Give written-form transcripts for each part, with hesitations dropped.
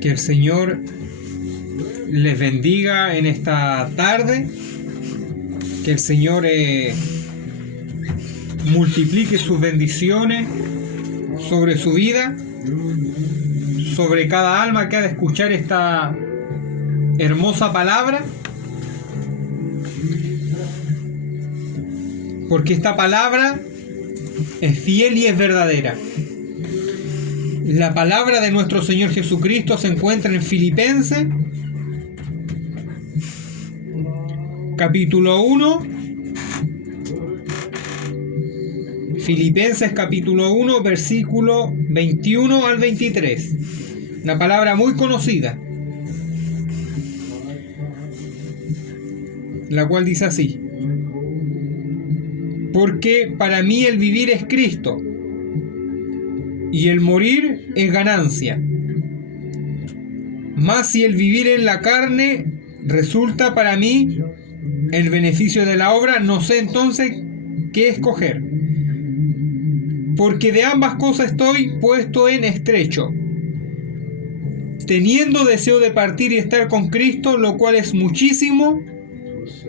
Que el Señor les bendiga en esta tarde. Que el Señor multiplique sus bendiciones sobre su vida, sobre cada alma que ha de escuchar esta hermosa palabra. Porque esta palabra es fiel y es verdadera. La palabra de nuestro Señor Jesucristo se encuentra en Filipenses, capítulo 1. Filipenses capítulo 1, versículo 21 al 23. Una palabra muy conocida, la cual dice así: porque para mí el vivir es Cristo, y el morir es ganancia. Mas si el vivir en la carne resulta para mí el beneficio de la obra, no sé entonces qué escoger. Porque de ambas cosas estoy puesto en estrecho, teniendo deseo de partir y estar con Cristo, lo cual es muchísimo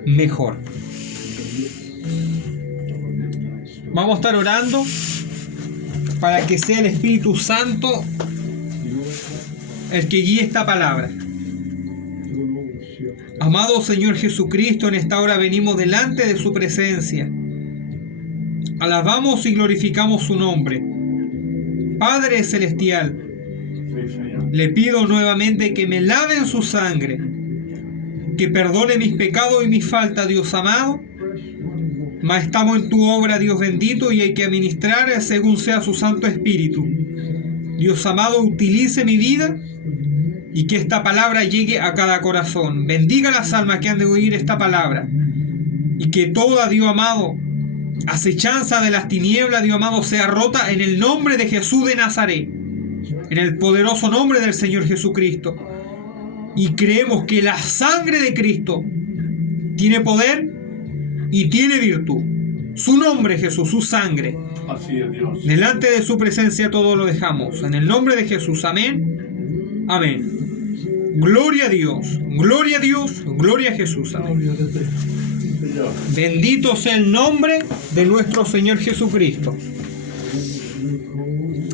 mejor. Vamos a estar orando para que sea el Espíritu Santo el que guíe esta palabra. Amado Señor Jesucristo, en esta hora venimos delante de su presencia. Alabamos y glorificamos su nombre. Padre Celestial, le pido nuevamente que me lave en su sangre, que perdone mis pecados y mis faltas, Dios amado. Mas estamos en tu obra, Dios bendito, y hay que administrar según sea su Santo Espíritu. Dios amado, utilice mi vida y que esta palabra llegue a cada corazón. Bendiga las almas que han de oír esta palabra, y que toda, Dios amado, acechanza de las tinieblas, Dios amado, sea rota en el nombre de Jesús de Nazaret, en el poderoso nombre del Señor Jesucristo. Y creemos que la sangre de Cristo tiene poder y tiene virtud. Su nombre, Jesús, su sangre. Así es, Dios. Delante de su presencia todo lo dejamos. En el nombre de Jesús. Amén. Amén. Gloria a Dios. Gloria a Dios. Gloria a Jesús. Amén. Bendito sea el nombre de nuestro Señor Jesucristo.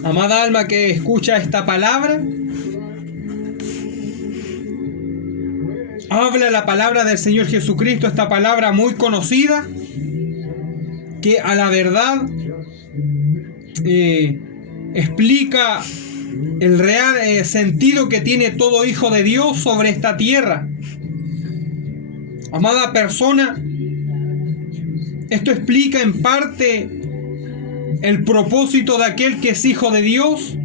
Amada alma que escucha esta palabra, habla la palabra del Señor Jesucristo, esta palabra muy conocida, que a la verdad explica el real sentido que tiene todo hijo de Dios sobre esta tierra. Amada persona, esto explica en parte el propósito de aquel que es hijo de Dios,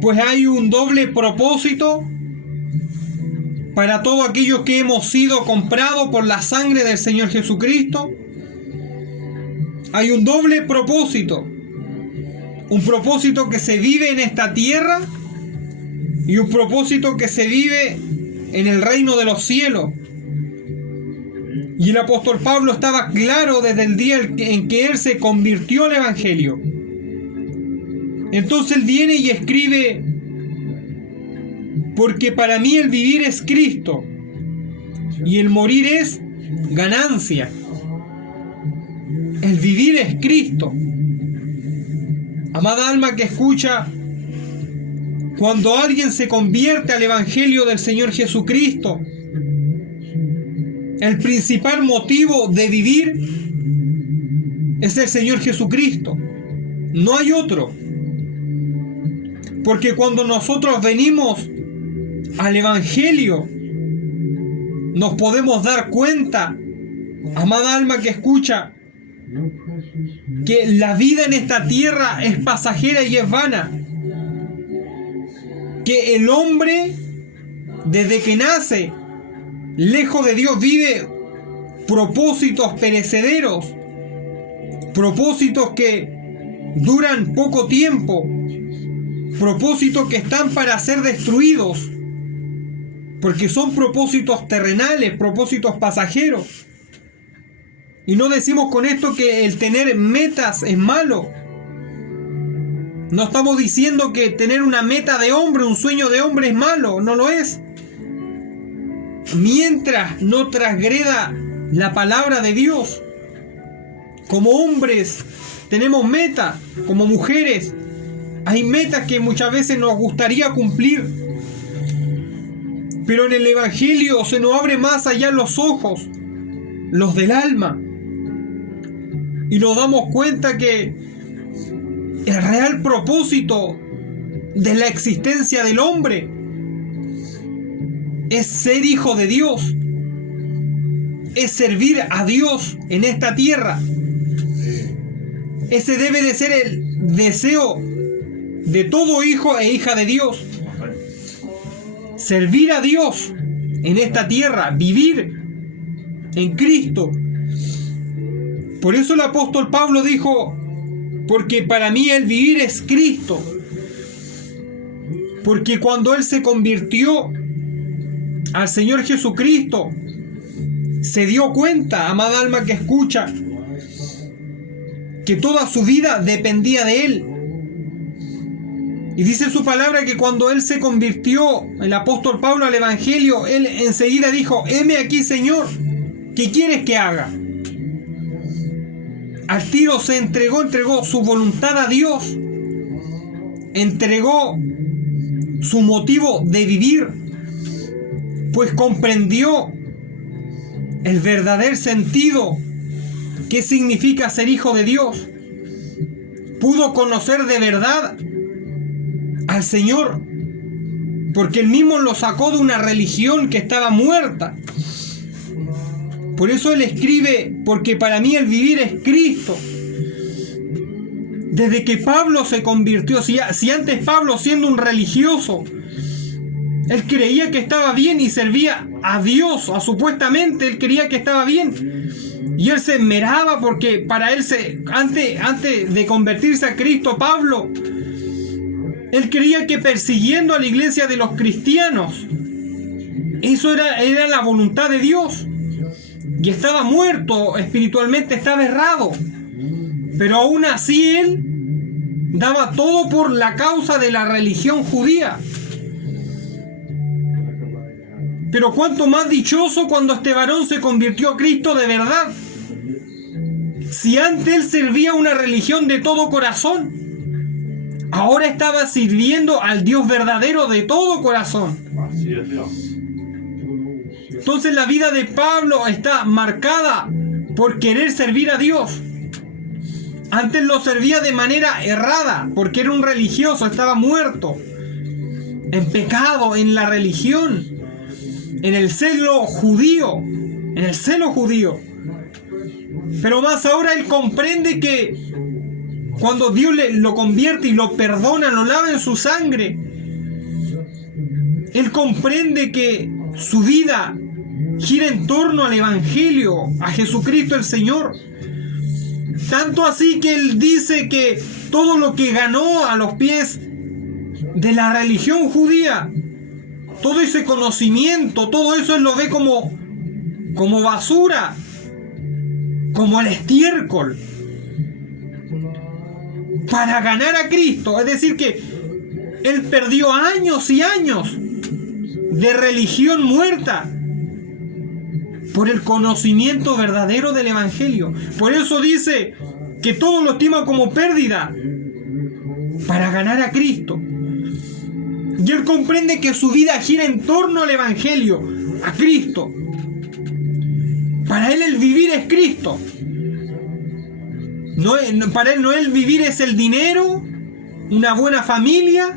pues hay un doble propósito para todo aquello que hemos sido comprados por la sangre del Señor Jesucristo. Hay un doble propósito. Un propósito que se vive en esta tierra y un propósito que se vive en el reino de los cielos. Y el apóstol Pablo estaba claro desde el día en que él se convirtió al Evangelio. Entonces él viene y escribe: porque para mí el vivir es Cristo y el morir es ganancia. El vivir es Cristo. Amada alma que escucha, cuando alguien se convierte al Evangelio del Señor Jesucristo, el principal motivo de vivir es el Señor Jesucristo. No hay otro. Porque cuando nosotros venimos al Evangelio, nos podemos dar cuenta, amada alma que escucha, que la vida en esta tierra es pasajera y es vana. Que el hombre, desde que nace, lejos de Dios, vive propósitos perecederos, propósitos que duran poco tiempo, propósitos que están para ser destruidos, porque son propósitos terrenales, propósitos pasajeros. Y no decimos con esto que el tener metas es malo. No estamos diciendo que tener una meta de hombre, un sueño de hombre es malo, no lo es. Mientras no transgreda la palabra de Dios. Como hombres tenemos metas, como mujeres hay metas que muchas veces nos gustaría cumplir. Pero en el Evangelio se nos abre más allá los ojos, los del alma. Y nos damos cuenta que el real propósito de la existencia del hombre es ser hijo de Dios, es servir a Dios en esta tierra. Ese debe de ser el deseo de todo hijo e hija de Dios. Servir a Dios en esta tierra, vivir en Cristo. Por eso el apóstol Pablo dijo: porque para mí el vivir es Cristo. Porque cuando él se convirtió al Señor Jesucristo, se dio cuenta, amada alma que escucha, que toda su vida dependía de él. Y dice su palabra que cuando él se convirtió, el apóstol Pablo, al Evangelio, él enseguida dijo: heme aquí, Señor, ¿qué quieres que haga? Al tiro se entregó su voluntad a Dios, entregó su motivo de vivir, pues comprendió el verdadero sentido que significa ser hijo de Dios. Pudo conocer de verdad al Señor, porque él mismo lo sacó de una religión que estaba muerta. Por eso él escribe: porque para mí el vivir es Cristo. Desde que Pablo se convirtió, si antes Pablo, siendo un religioso, él creía que estaba bien y servía a Dios, supuestamente él creía que estaba bien, y él se esmeraba porque para él, antes de convertirse a Cristo, Pablo, él creía que persiguiendo a la iglesia de los cristianos, eso era la voluntad de Dios. Y estaba muerto espiritualmente, estaba errado. Pero aún así él daba todo por la causa de la religión judía. Pero cuánto más dichoso cuando este varón se convirtió a Cristo de verdad. Si antes él servía una religión de todo corazón, ahora estaba sirviendo al Dios verdadero de todo corazón. Así es, Dios. Entonces la vida de Pablo está marcada por querer servir a Dios. Antes lo servía de manera errada, porque era un religioso, estaba muerto en pecado, en la religión, en el celo judío, Pero más ahora él comprende que cuando Dios lo convierte y lo perdona, lo lava en su sangre, él comprende que su vida gira en torno al Evangelio, a Jesucristo el Señor. Tanto así que él dice que todo lo que ganó a los pies de la religión judía, todo ese conocimiento, todo eso él lo ve como basura, como el estiércol, para ganar a Cristo. Es decir, que él perdió años y años de religión muerta por el conocimiento verdadero del Evangelio. Por eso dice que todo lo estima como pérdida para ganar a Cristo. Y él comprende que su vida gira en torno al Evangelio, a Cristo. Para él el vivir es Cristo. Para él no el vivir es el dinero, una buena familia.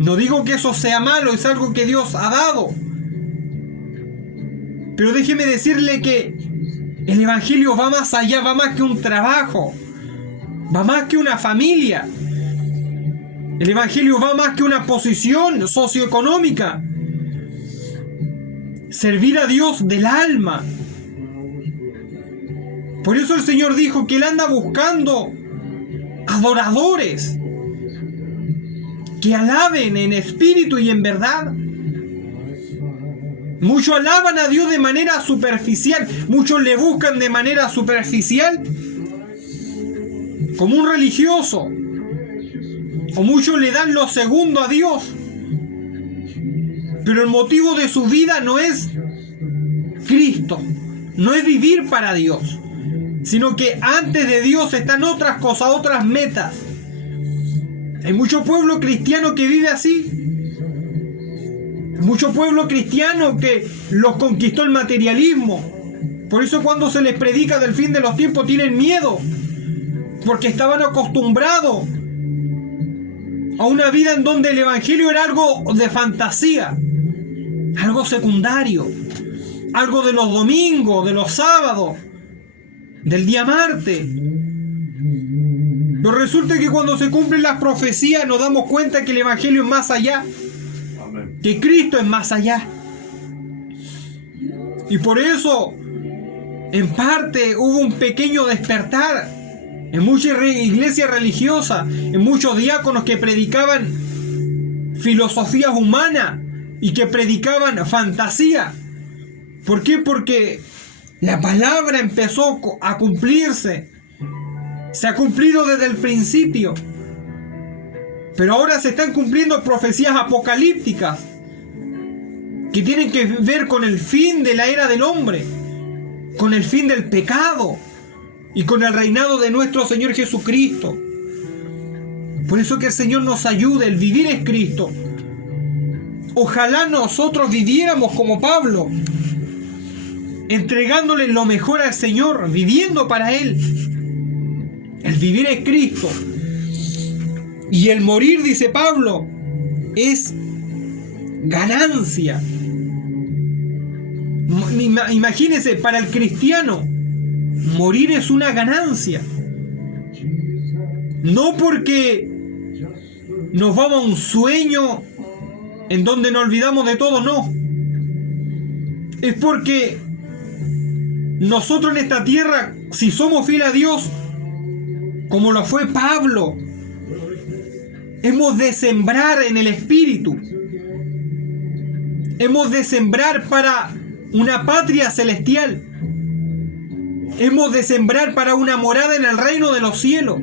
No digo que eso sea malo, es algo que Dios ha dado. Pero déjeme decirle que el Evangelio va más allá, va más que un trabajo, va más que una familia. El Evangelio va más que una posición socioeconómica. Servir a Dios del alma. Por eso el Señor dijo que Él anda buscando adoradores que alaben en espíritu y en verdad. Muchos alaban a Dios de manera superficial, muchos le buscan de manera superficial, como un religioso, o muchos le dan lo segundo a Dios, pero el motivo de su vida no es Cristo, no es vivir para Dios, sino que antes de Dios están otras cosas, otras metas. Hay mucho pueblo cristiano que vive así. Mucho pueblo cristiano que los conquistó el materialismo. Por eso cuando se les predica del fin de los tiempos tienen miedo, porque estaban acostumbrados a una vida en donde el evangelio era algo de fantasía, algo secundario, algo de los domingos, de los sábados, del día martes. Pero resulta que cuando se cumplen las profecías nos damos cuenta que el evangelio es más allá, que Cristo es más allá. Y por eso, en parte, hubo un pequeño despertar en muchas iglesias religiosas, en muchos diáconos que predicaban filosofías humanas y que predicaban fantasía. ¿Por qué? Porque la palabra empezó a cumplirse. Se ha cumplido desde el principio. Pero ahora se están cumpliendo profecías apocalípticas que tienen que ver con el fin de la era del hombre, con el fin del pecado y con el reinado de nuestro Señor Jesucristo. Por eso que el Señor nos ayude. El vivir es Cristo. Ojalá nosotros viviéramos como Pablo, entregándole lo mejor al Señor, viviendo para Él. El vivir es Cristo. Y el morir, dice Pablo, es ganancia. Imagínense, para el cristiano, morir es una ganancia. No porque nos vamos a un sueño en donde nos olvidamos de todo, no. Es porque nosotros en esta tierra, si somos fieles a Dios, como lo fue Pablo, hemos de sembrar en el Espíritu. Hemos de sembrar para una patria celestial. Hemos de sembrar para una morada en el reino de los cielos,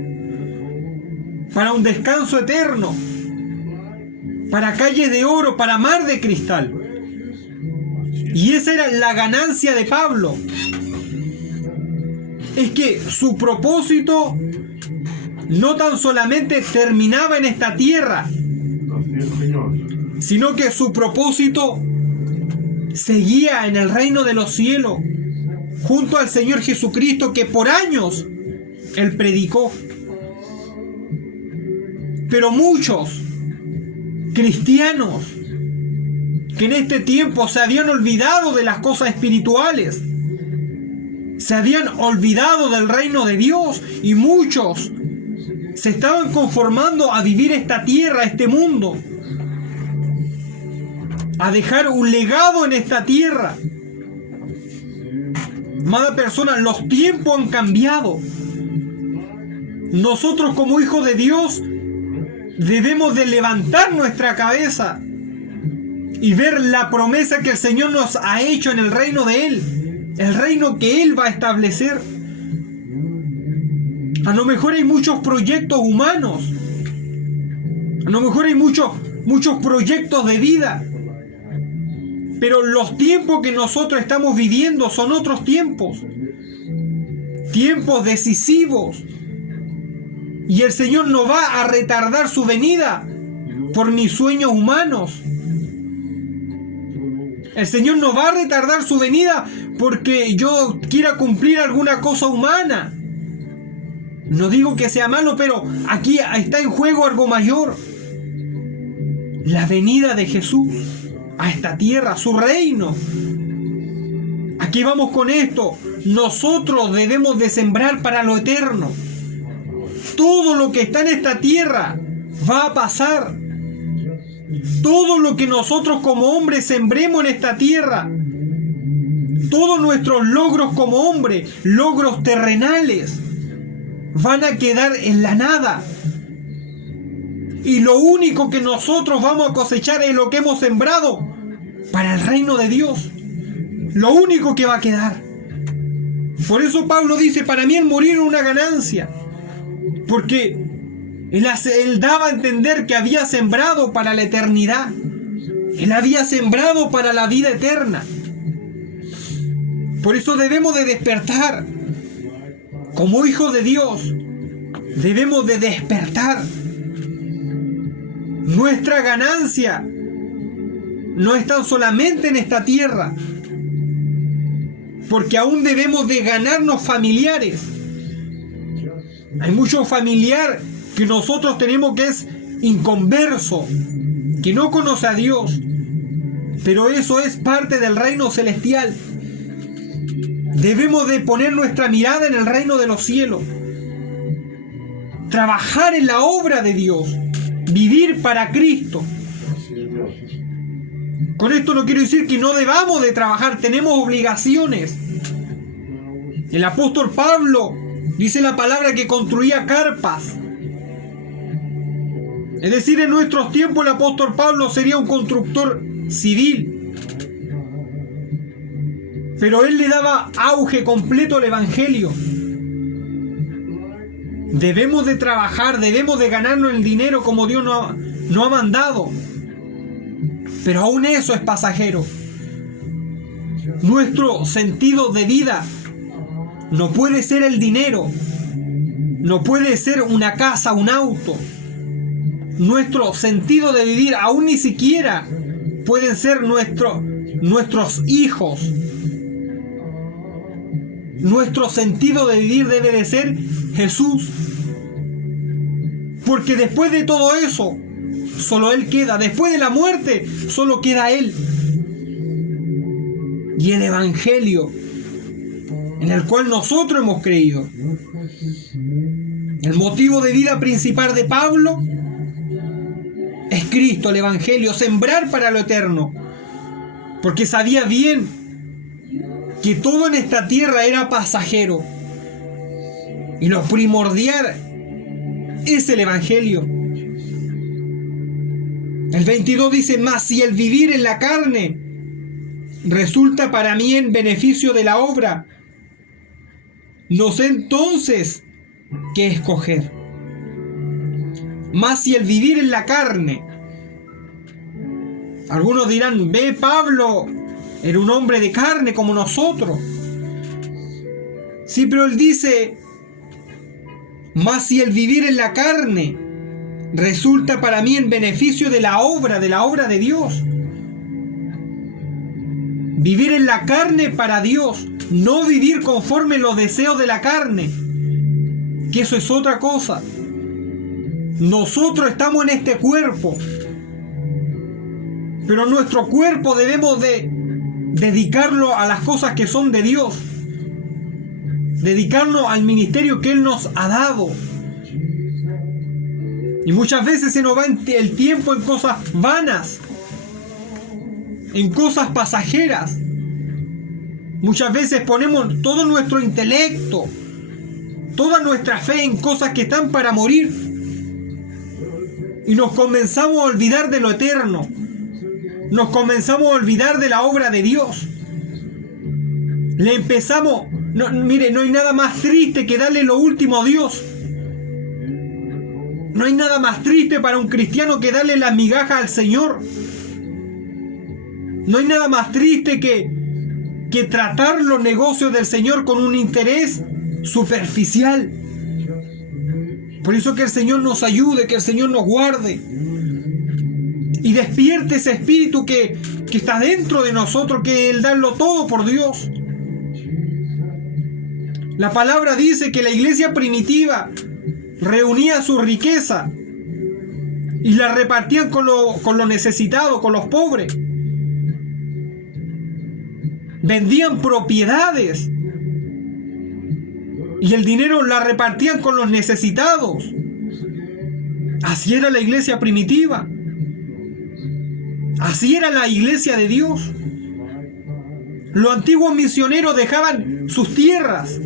para un descanso eterno, para calles de oro, para mar de cristal. Y esa era la ganancia de Pablo. Es que su propósito no tan solamente terminaba en esta tierra, sino que su propósito seguía en el reino de los cielos, junto al Señor Jesucristo, que por años Él predicó. Pero muchos cristianos que en este tiempo se habían olvidado de las cosas espirituales, se habían olvidado del reino de Dios, y muchos se estaban conformando a vivir esta tierra, este mundo, a dejar un legado en esta tierra. Amada persona, los tiempos han cambiado. Nosotros como hijos de Dios debemos de levantar nuestra cabeza y ver la promesa que el Señor nos ha hecho en el reino de Él, el reino que Él va a establecer. A lo mejor hay muchos proyectos humanos, a lo mejor hay muchos proyectos de vida, pero los tiempos que nosotros estamos viviendo son otros tiempos, tiempos decisivos, y el Señor no va a retardar su venida por mis sueños humanos. El Señor no va a retardar su venida porque yo quiera cumplir alguna cosa humana. No digo que sea malo, pero aquí está en juego algo mayor: la venida de Jesús a esta tierra, su reino. Aquí vamos con esto. Nosotros debemos de sembrar para lo eterno. Todo lo que está en esta tierra va a pasar. Todo lo que nosotros como hombres sembremos en esta tierra, todos nuestros logros como hombres, logros terrenales, van a quedar en la nada. Y lo único que nosotros vamos a cosechar es lo que hemos sembrado para el reino de Dios. Lo único que va a quedar. Por eso Pablo dice: para mí el morir es una ganancia. Porque él daba a entender que había sembrado para la eternidad. Él había sembrado para la vida eterna. Por eso debemos de despertar. Como hijos de Dios, debemos de despertar. Nuestra ganancia no está solamente en esta tierra, porque aún debemos de ganarnos familiares. Hay mucho familiar que nosotros tenemos que es inconverso, que no conoce a Dios, pero eso es parte del reino celestial. Debemos de poner nuestra mirada en el reino de los cielos, trabajar en la obra de Dios, vivir para Cristo. Con esto no quiero decir que no debamos de trabajar, tenemos obligaciones. El apóstol Pablo dice la palabra que construía carpas. Es decir, en nuestros tiempos el apóstol Pablo sería un constructor civil. Pero él le daba auge completo al evangelio. Debemos de trabajar, debemos de ganarnos el dinero como Dios no ha mandado. Pero aún eso es pasajero. Nuestro sentido de vida no puede ser el dinero, no puede ser una casa, un auto. Nuestro sentido de vivir aún ni siquiera pueden ser nuestros hijos. Nuestro sentido de vivir debe de ser Jesús. Porque después de todo eso, solo Él queda. Después de la muerte, solo queda Él. Y el Evangelio en el cual nosotros hemos creído. El motivo de vida principal de Pablo es Cristo, el Evangelio, sembrar para lo eterno. Porque sabía bien que todo en esta tierra era pasajero. Y lo primordial es el Evangelio. El 22 dice: mas si el vivir en la carne resulta para mí en beneficio de la obra, no sé entonces qué escoger. Mas si el vivir en la carne, algunos dirán: ve, Pablo era un hombre de carne como nosotros. Sí, pero él dice: mas si el vivir en la carne resulta para mí en beneficio de la obra de Dios. Vivir en la carne para Dios, no vivir conforme los deseos de la carne, que eso es otra cosa. Nosotros estamos en este cuerpo, pero nuestro cuerpo debemos de dedicarlo a las cosas que son de Dios, dedicarnos al ministerio que Él nos ha dado. Y muchas veces se nos va el tiempo en cosas vanas, en cosas pasajeras. Muchas veces ponemos todo nuestro intelecto, toda nuestra fe en cosas que están para morir. Y nos comenzamos a olvidar de lo eterno. Nos comenzamos a olvidar de la obra de Dios. Le empezamos... mire, no hay nada más triste que darle lo último a Dios. No hay nada más triste para un cristiano que darle las migajas al Señor. No hay nada más triste que tratar los negocios del Señor con un interés superficial. Por eso que el Señor nos ayude, que el Señor nos guarde. Y despierte ese espíritu que está dentro de nosotros, que Él darlo todo por Dios. La palabra dice que la iglesia primitiva reunía su riqueza y la repartían con los necesitados, con los pobres. Vendían propiedades y el dinero la repartían con los necesitados. Así era la iglesia primitiva. Así era la iglesia de Dios. Los antiguos misioneros dejaban sus tierras,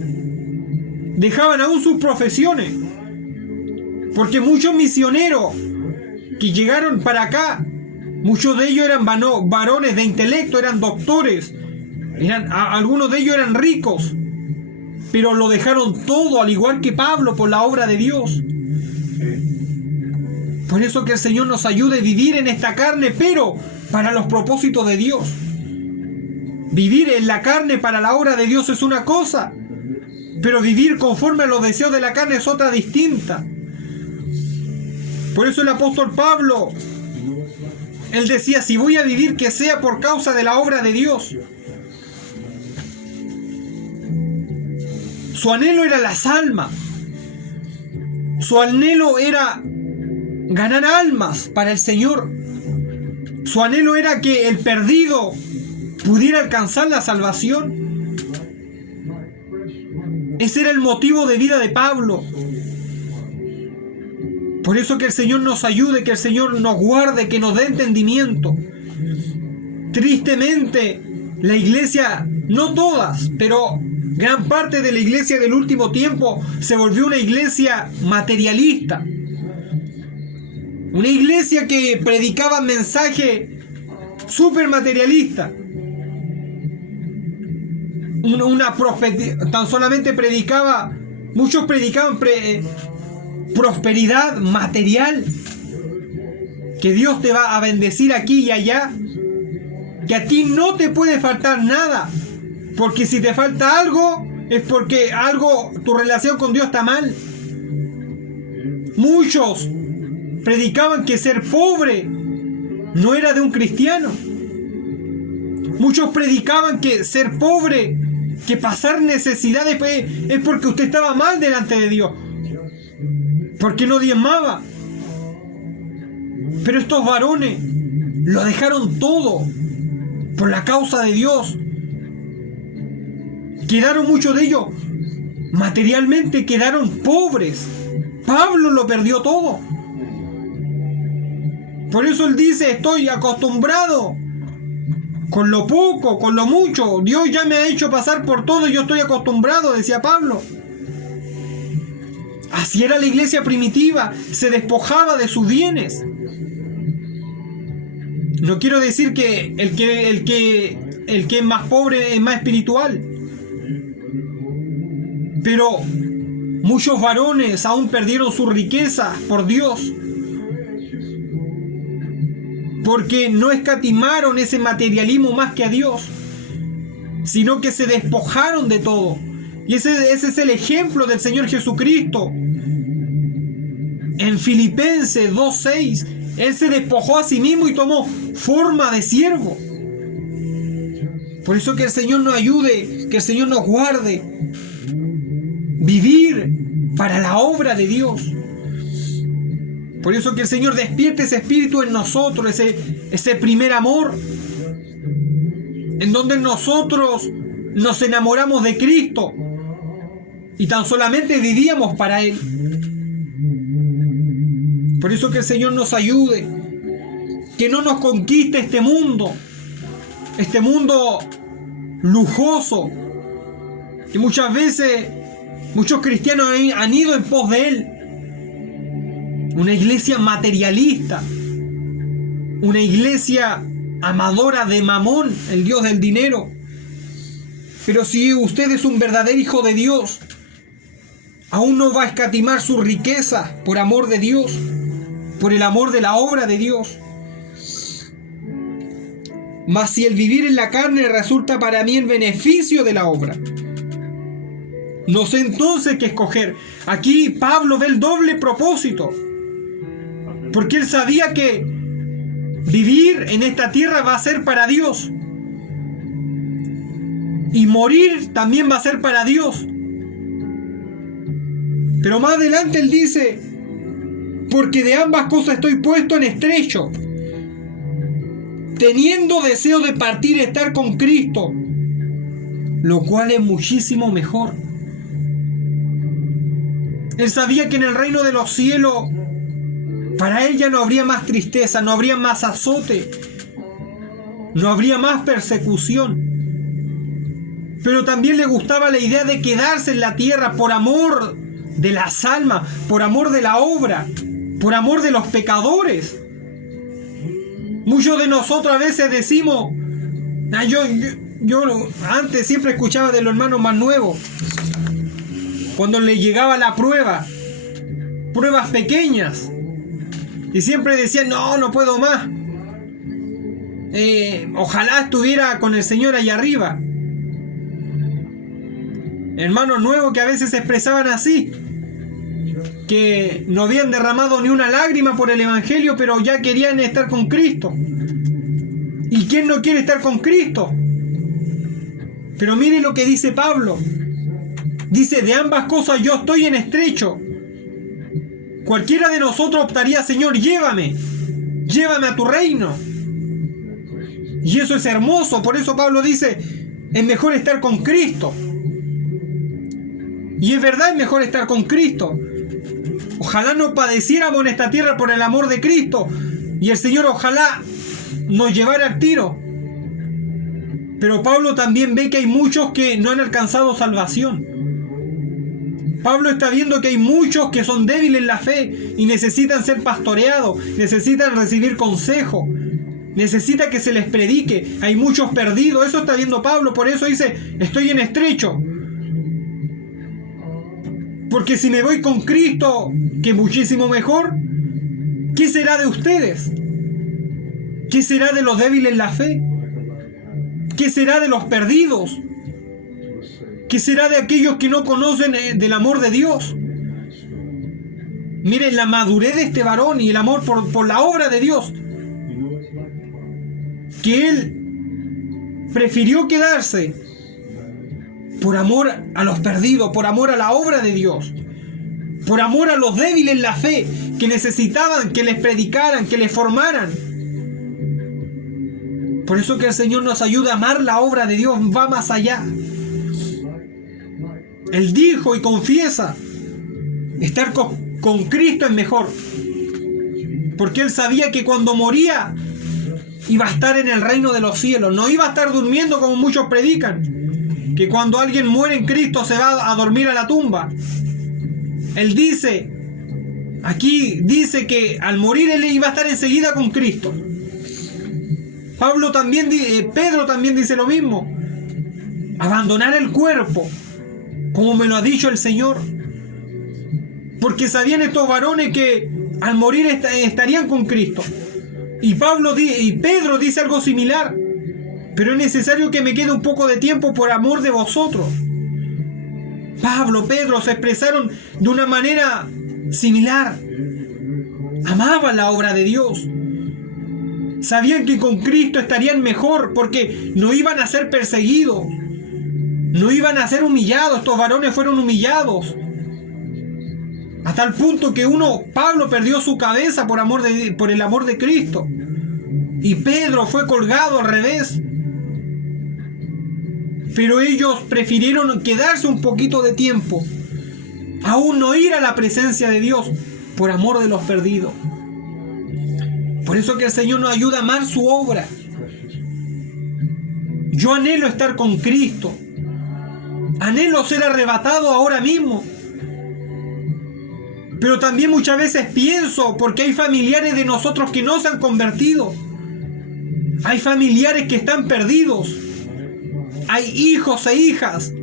dejaban aún sus profesiones, porque muchos misioneros que llegaron para acá, muchos de ellos eran varones de intelecto, eran doctores, algunos de ellos eran ricos, pero lo dejaron todo, al igual que Pablo, por la obra de Dios. Por eso que el Señor nos ayude a vivir en esta carne, pero para los propósitos de Dios. Vivir en la carne para la obra de Dios es una cosa, pero vivir conforme a los deseos de la carne es otra distinta. Por eso el apóstol Pablo, él decía, si voy a vivir, que sea por causa de la obra de Dios. Su anhelo era las almas. Su anhelo era ganar almas para el Señor. Su anhelo era que el perdido pudiera alcanzar la salvación. Ese era el motivo de vida de Pablo. Por eso que el Señor nos ayude, que el Señor nos guarde, que nos dé entendimiento. Tristemente, la iglesia, no todas, pero gran parte de la iglesia del último tiempo se volvió una iglesia materialista. Una iglesia que predicaba mensaje súper materialista. Tan solamente predicaba, muchos predicaban prosperidad material, que Dios te va a bendecir aquí y allá, que a ti no te puede faltar nada, porque si te falta algo es porque tu relación con Dios está mal. Muchos predicaban que ser pobre no era de un cristiano. Muchos predicaban que ser pobre, que pasar necesidades es porque usted estaba mal delante de Dios, porque no diezmaba. Pero estos varones lo dejaron todo por la causa de Dios. Quedaron muchos de ellos materialmente, quedaron pobres. Pablo lo perdió todo. Por eso él dice, estoy acostumbrado con lo poco, con lo mucho. Dios ya me ha hecho pasar por todo y yo estoy acostumbrado, decía Pablo. Así era la iglesia primitiva, se despojaba de sus bienes. No quiero decir que el que es más pobre es más espiritual. Pero muchos varones aún perdieron su riqueza por Dios, porque no escatimaron ese materialismo más que a Dios, sino que se despojaron de todo. Y ese es el ejemplo del Señor Jesucristo. En Filipenses 2:6, Él se despojó a sí mismo y tomó forma de siervo. Por eso que el Señor nos ayude, que el Señor nos guarde. Vivir para la obra de Dios. Por eso que el Señor despierte ese espíritu en nosotros, ese primer amor, en donde nosotros nos enamoramos de Cristo y tan solamente vivíamos para Él. Por eso que el Señor nos ayude, que no nos conquiste este mundo lujoso, que muchas veces muchos cristianos han ido en pos de Él. Una iglesia materialista, una iglesia amadora de Mamón, el dios del dinero. Pero si usted es un verdadero hijo de Dios, aún no va a escatimar su riqueza por amor de Dios, por el amor de la obra de Dios. Mas si el vivir en la carne resulta para mí el beneficio de la obra, no sé entonces qué escoger. Aquí Pablo ve el doble propósito, porque él sabía que vivir en esta tierra va a ser para Dios, y morir también va a ser para Dios. Pero más adelante él dice, porque de ambas cosas estoy puesto en estrecho, teniendo deseo de partir y estar con Cristo, lo cual es muchísimo mejor. Él sabía que en el reino de los cielos para él ya no habría más tristeza, no habría más azote, no habría más persecución. Pero también le gustaba la idea de quedarse en la tierra por amor de las almas, por amor de la obra, por amor de los pecadores. Muchos de nosotros a veces decimos, yo antes siempre escuchaba de los hermanos más nuevos, cuando le llegaba la prueba, pruebas pequeñas. Y siempre decían, no puedo más. Ojalá estuviera con el Señor allá arriba. Hermanos nuevos que a veces se expresaban así, que no habían derramado ni una lágrima por el Evangelio, pero ya querían estar con Cristo. ¿Y quién no quiere estar con Cristo? Pero mire lo que dice Pablo. Dice, de ambas cosas yo estoy en estrecho. Cualquiera de nosotros optaría, Señor, llévame a tu reino. Y eso es hermoso. Por eso Pablo dice, es mejor estar con Cristo. Y es verdad, es mejor estar con Cristo. Ojalá no padeciéramos en esta tierra por el amor de Cristo. Y el Señor ojalá nos llevara al tiro. Pero Pablo también ve que hay muchos que no han alcanzado salvación. Pablo está viendo que hay muchos que son débiles en la fe y necesitan ser pastoreados, necesitan recibir consejo, necesita que se les predique. Hay muchos perdidos, eso está viendo Pablo, por eso dice, estoy en estrecho. Porque si me voy con Cristo, que es muchísimo mejor, ¿qué será de ustedes? ¿Qué será de los débiles en la fe? ¿Qué será de los perdidos? ¿Qué será de aquellos que no conocen del amor de Dios? Miren la madurez de este varón y el amor por la obra de Dios. Que él prefirió quedarse por amor a los perdidos, por amor a la obra de Dios, por amor a los débiles en la fe, que necesitaban que les predicaran, que les formaran. Por eso que el Señor nos ayuda a amar la obra de Dios, va más allá. Él dijo y confiesa, estar con Cristo es mejor. Porque él sabía que cuando moría iba a estar en el reino de los cielos, no iba a estar durmiendo como muchos predican, que cuando alguien muere en Cristo se va a dormir a la tumba. Él dice, aquí dice que al morir él iba a estar enseguida con Cristo. Pedro también dice lo mismo, abandonar el cuerpo, como me lo ha dicho el Señor, porque sabían estos varones que al morir estarían con Cristo. Y Pedro dice algo similar, pero es necesario que me quede un poco de tiempo por amor de vosotros. Pedro se expresaron de una manera similar, amaban la obra de Dios, sabían que con Cristo estarían mejor, porque no iban a ser perseguidos, no iban a ser humillados. Estos varones fueron humillados a tal punto que Pablo perdió su cabeza por el amor de Cristo, y Pedro fue colgado al revés. Pero ellos prefirieron quedarse un poquito de tiempo, aún no ir a la presencia de Dios, por amor de los perdidos. Por eso que el Señor nos ayuda a amar su obra. Yo anhelo estar con Cristo, anhelo ser arrebatado ahora mismo. Pero también muchas veces pienso, porque hay familiares de nosotros que no se han convertido, hay familiares que están perdidos, hay hijos e hijas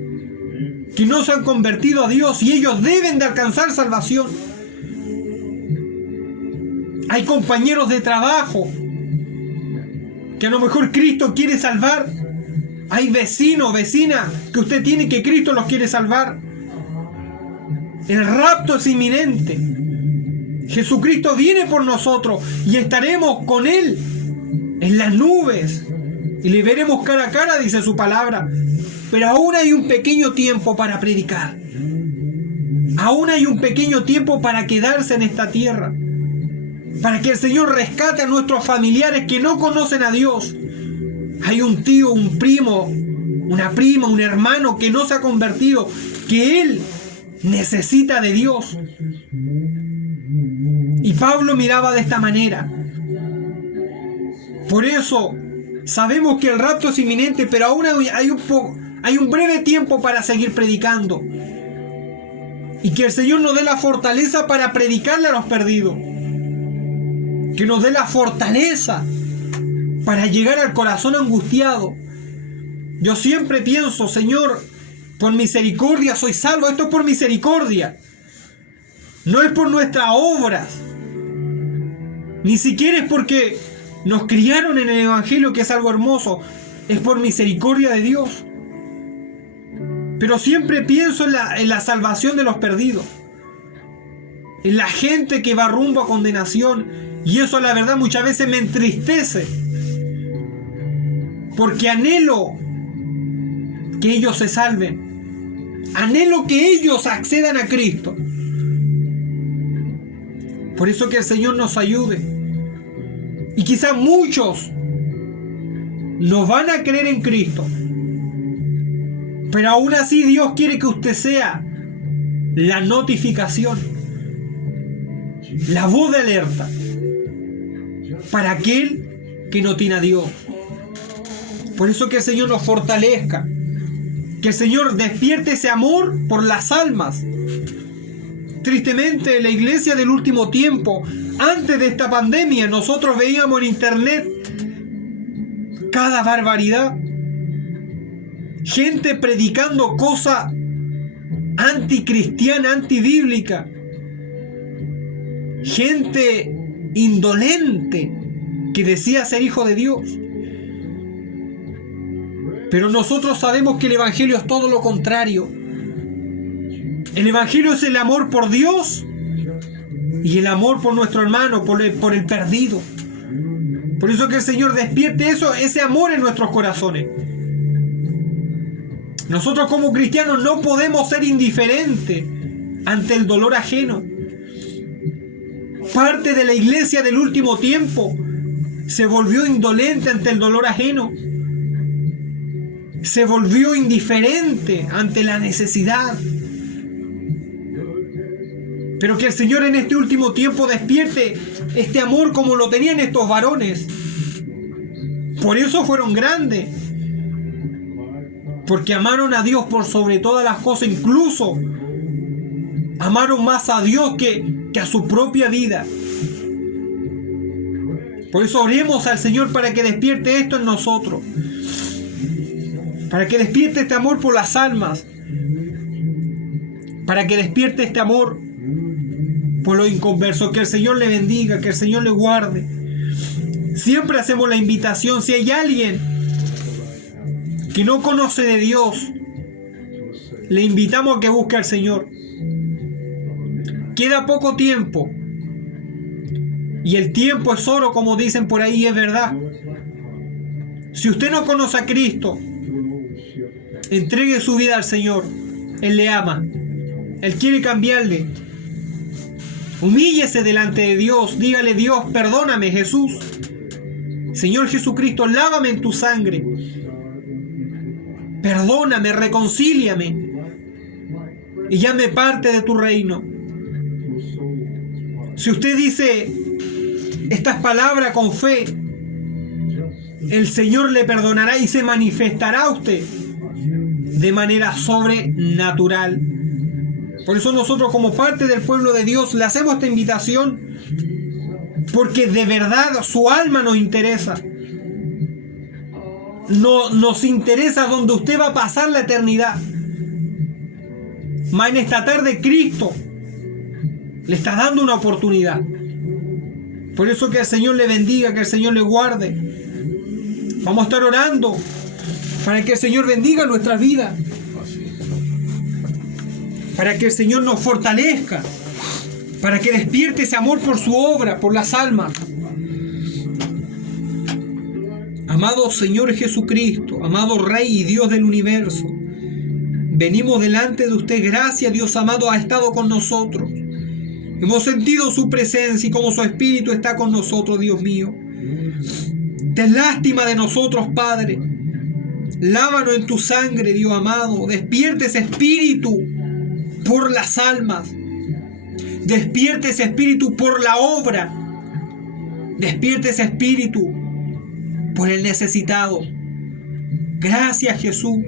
que no se han convertido a Dios y ellos deben de alcanzar salvación. Hay compañeros de trabajo que a lo mejor Cristo quiere salvar. Hay vecinos, vecinas que usted tiene que Cristo los quiere salvar. El rapto es inminente. Jesucristo viene por nosotros y estaremos con Él en las nubes y le veremos cara a cara, dice su palabra. Pero aún hay un pequeño tiempo para predicar. Aún hay un pequeño tiempo para quedarse en esta tierra, para que el Señor rescate a nuestros familiares que no conocen a Dios. Hay un tío, un primo, una prima, un hermano que no se ha convertido, que él necesita de Dios. Y Pablo miraba de esta manera. Por eso sabemos que el rapto es inminente, pero aún hay un breve tiempo para seguir predicando. Y que el Señor nos dé la fortaleza para predicarle a los perdidos. Que nos dé la fortaleza para llegar al corazón angustiado. Yo siempre pienso, Señor, por misericordia soy salvo. Esto es por misericordia. No es por nuestras obras. Ni siquiera es porque nos criaron en el Evangelio, que es algo hermoso. Es por misericordia de Dios. Pero siempre pienso en la salvación de los perdidos. En la gente que va rumbo a condenación. Y eso, la verdad, muchas veces me entristece. Porque anhelo que ellos se salven. Anhelo que ellos accedan a Cristo. Por eso que el Señor nos ayude. Y quizás muchos no van a creer en Cristo. Pero aún así Dios quiere que usted sea la notificación, la voz de alerta para aquel que no tiene a Dios. Por eso que el Señor nos fortalezca, que el Señor despierte ese amor por las almas. Tristemente, la iglesia del último tiempo, antes de esta pandemia, nosotros veíamos en internet cada barbaridad. Gente predicando cosas anticristiana, antibíblica. Gente indolente que decía ser hijo de Dios. Pero nosotros sabemos que el Evangelio es todo lo contrario. El Evangelio es el amor por Dios y el amor por nuestro hermano, por el perdido. Por eso que el Señor despierte ese amor en nuestros corazones. Nosotros como cristianos no podemos ser indiferentes ante el dolor ajeno. Parte de la iglesia del último tiempo se volvió indolente ante el dolor ajeno. Se volvió indiferente ante la necesidad. Pero que el Señor en este último tiempo despierte este amor como lo tenían estos varones. Por eso fueron grandes. Porque amaron a Dios por sobre todas las cosas. Incluso amaron más a Dios que a su propia vida. Por eso oremos al Señor para que despierte esto en nosotros. Para que despierte este amor por las almas. Para que despierte este amor por los inconversos. Que el Señor le bendiga, que el Señor le guarde. Siempre hacemos la invitación. Si hay alguien que no conoce de Dios, le invitamos a que busque al Señor. Queda poco tiempo. Y el tiempo es oro, como dicen por ahí, es verdad. Si usted no conoce a Cristo, entregue su vida al Señor. Él le ama. Él quiere cambiarle. Humíllese delante de Dios. Dígale: Dios, perdóname, Jesús. Señor Jesucristo, lávame en tu sangre. Perdóname, reconcíliame. Y llame parte de tu reino. Si usted dice estas palabras con fe, el Señor le perdonará y se manifestará a usted de manera sobrenatural. Por eso nosotros, como parte del pueblo de Dios, le hacemos esta invitación, porque de verdad su alma nos interesa. No, nos interesa donde usted va a pasar la eternidad. Mas en esta tarde Cristo le está dando una oportunidad. Por eso que el Señor le bendiga, que el Señor le guarde. Vamos a estar orando para que el Señor bendiga nuestras vidas, para que el Señor nos fortalezca, para que despierte ese amor por su obra, por las almas. Amado Señor Jesucristo, amado Rey y Dios del universo, venimos delante de usted. Gracias, Dios amado, ha estado con nosotros. Hemos sentido su presencia y como su Espíritu está con nosotros, Dios mío. Ten lástima de nosotros, Padre. Lávanos en tu sangre, Dios amado. Despierte ese espíritu por las almas. Despierte ese espíritu por la obra. Despierte ese espíritu por el necesitado. Gracias, Jesús.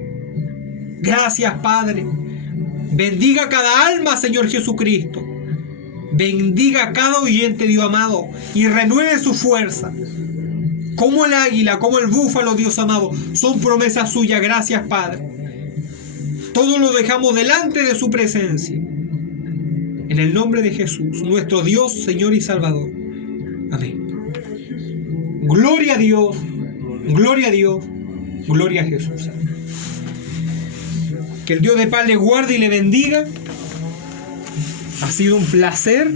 Gracias, Padre. Bendiga cada alma, Señor Jesucristo. Bendiga a cada oyente, Dios amado, y renueve su fuerza. Como el águila, como el búfalo, Dios amado, son promesas suyas. Gracias, Padre. Todo lo dejamos delante de su presencia. En En el nombre de Jesús, nuestro Dios, Señor y Salvador. Amén. Gloria a Dios, gloria a Dios, gloria a Jesús. Que el Dios de paz le guarde y le bendiga. Ha sido un placer